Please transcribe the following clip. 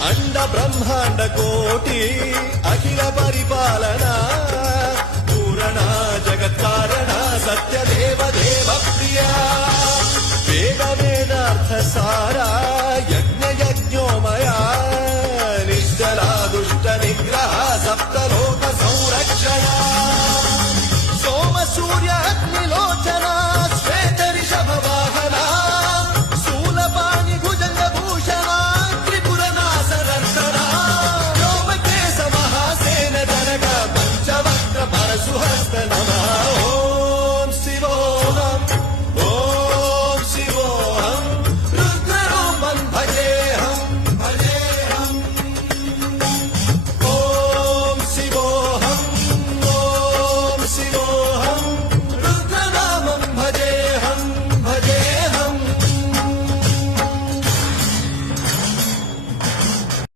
అండ బ్రహ్మాండ కోటి అఖిల పరిపాలన పూరణ జగత్కారణ సత్య దేవ దేవ ప్రియ వేద వేదార్థ సారా